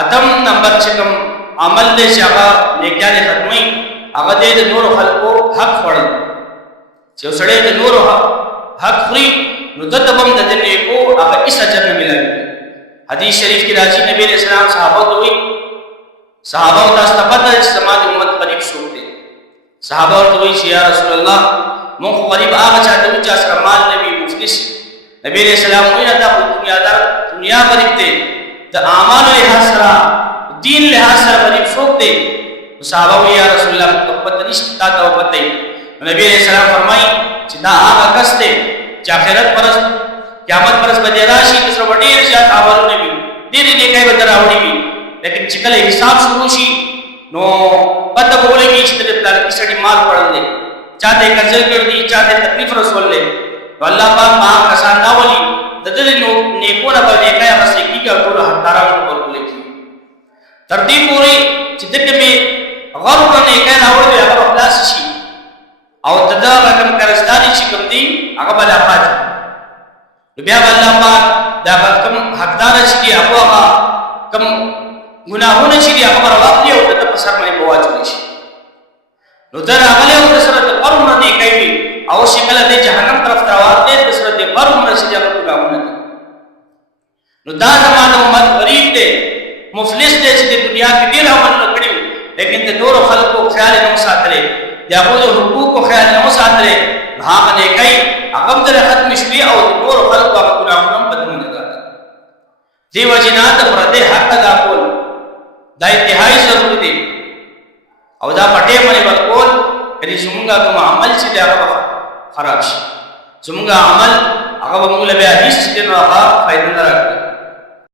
اتم number چکم عمل دے شاگا نیکیان ختمی اگا دے نور خلقو حق فرد چو سڑے دے نور حق فری ندتبم دے نیکو اگا اس اجر میں ملا حدیث شریف کی راجی نبی علیہ السلام صحابہ دوئی صحابہ تاستفت سماج امت قریب سوکتے صحابہ دوئی یا رسول اللہ من قریب آگا چاہتے ہوئی چاہ مال نبی مفلس نبی علیہ السلام ہوئی نہ دا دنیا قریب دے دا اعمال و لحاظ سرا دین لحاظ سرا قریب سوکتے صحابہ ہوئی یا رسول اللہ متقبت نشت تا توبت دے نبی علیہ السلام فرمائی دا آگا کس دے چاہرت پرست قیامت پرست بدے راشی کسر وڈیر زیاد آوالو نبی دیری نیکائی بدر آوڑی بھی لیکن چکل حساب شروع شی نو پتہ بولے گی چھتر پلار کسڑی مال پڑھن دے چاہتے کنزل کر دی چاہتے تکلیف رسول لے تو اللہ پاک ماں کسان ناولی ددر نیکو نبا نیکائی غصے کی کہ اکول حدارا کو بلکلے کی ترتیب پوری چھتر میں غور کا نیکائی ناوڑ بے اگر اخلاص شی او ددا رقم کرزداری چی کم دی اگر بلا پاک بیا اللہ پاک دا کم حقدار چی ابو آقا کم گناہون چی اگر واقعی او ددا پسر میں بواجب شی نو در اغلی او دسرت قرم نیکائی بھی او شکل دے جہنم طرف تروار دے دسرت قرم رسی جاگر گناہون دی نو دا زمان امت غریب دے مفلس دے چی دنیا کی دیر عمل نکڑی لیکن دے نور خلق کو خیال نو ساترے یا خود حقوق کو خیال نو ساترے ہاں نیکائی اقم در ختم شوی او نور خلق کو گناہون بدمون دا دیو جنات پردے حق دا کول دا انتہائی ضرور دی او دا پٹے منی بلکول یعنی زمونگا کم عمل چی دے اگا خراب شی زمونگا عمل اگا بمول بیا حیث چی دے نو اگا فائدن رکھ